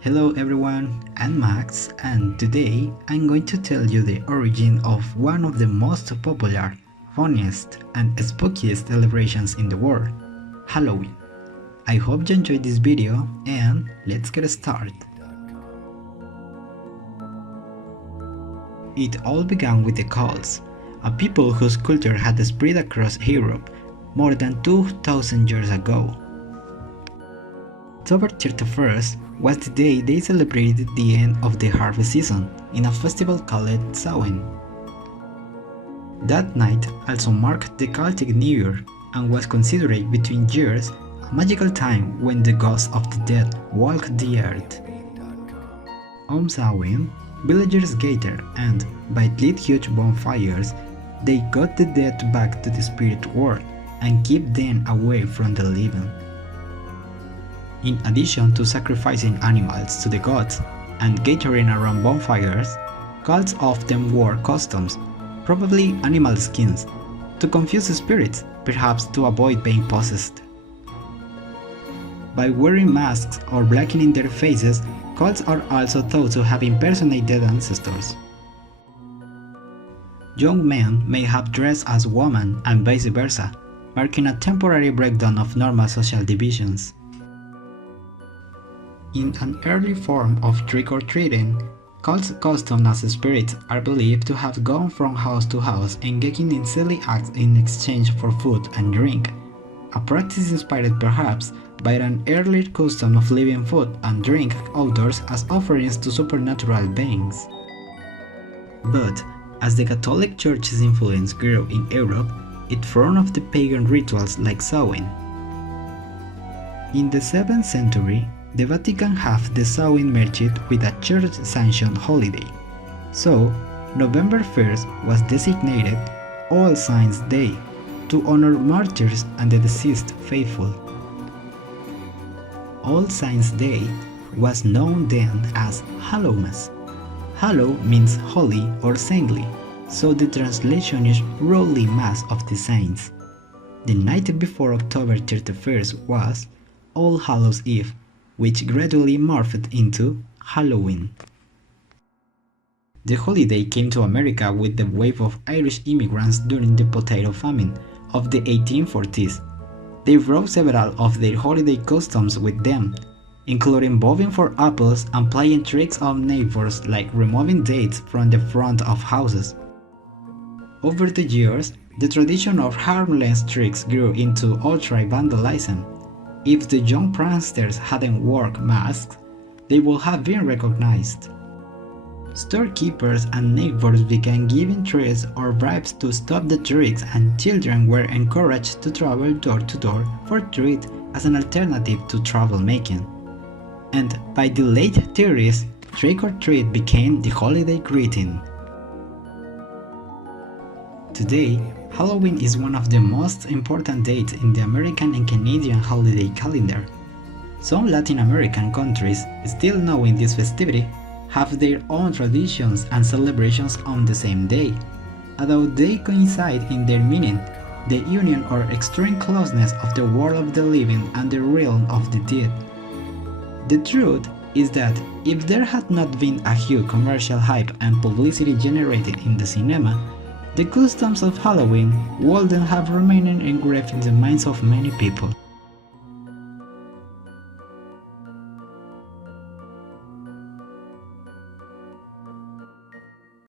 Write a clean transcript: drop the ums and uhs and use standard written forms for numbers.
Hello everyone, I'm Max and today I'm going to tell you the origin of one of the most popular, funniest and spookiest celebrations in the world, Halloween. I hope you enjoyed this video and let's get started. It all began with the cults, a people whose culture had spread across Europe more than 2000 years ago. October 31st was the day they celebrated the end of the harvest season in a festival called Samhain. That night also marked the Celtic New Year and was considered between years a magical time when the ghosts of the dead walked the earth. On Samhain, villagers gathered and, by lit huge bonfires, they got the dead back to the spirit world and kept them away from the living. In addition to sacrificing animals to the gods and gathering around bonfires, cults often wore costumes, probably animal skins, to confuse spirits, perhaps to avoid being possessed. By wearing masks or blackening their faces, cults are also thought to have impersonated ancestors. Young men may have dressed as women and vice versa, marking a temporary breakdown of normal social divisions. In an early form of trick-or-treating, cults costumed as spirits are believed to have gone from house to house engaging in silly acts in exchange for food and drink, a practice inspired perhaps by an earlier custom of leaving food and drink outdoors as offerings to supernatural beings. But as the Catholic Church's influence grew in Europe, it thrown off the pagan rituals like Samhain. In the 7th century, the Vatican had the Samhain merged with a church-sanctioned holiday, so November 1st was designated All Saints' Day to honor martyrs and the deceased faithful. All Saints' Day was known then as Hallowmas. Hallow means holy or saintly, so the translation is roughly Mass of the Saints. The night before October 31st was All Hallows' Eve, which gradually morphed into Halloween. The holiday came to America with the wave of Irish immigrants during the potato famine of the 1840s. They brought several of their holiday customs with them, including bobbing for apples and playing tricks on neighbors like removing dates from the front of houses. Over the years, the tradition of harmless tricks grew into outright vandalism. If the young pranksters hadn't worn masks, they would have been recognized. Storekeepers and neighbors began giving treats or bribes to stop the tricks, and children were encouraged to travel door to door for treats as an alternative to troublemaking. And by the late 30s, trick-or-treat became the holiday greeting. Today, Halloween is one of the most important dates in the American and Canadian holiday calendar. Some Latin American countries, still knowing this festivity, have their own traditions and celebrations on the same day, although they coincide in their meaning, the union or extreme closeness of the world of the living and the realm of the dead. The truth is that if there had not been a huge commercial hype and publicity generated in the cinema, the customs of Halloween wouldn't have remained engraved in the minds of many people.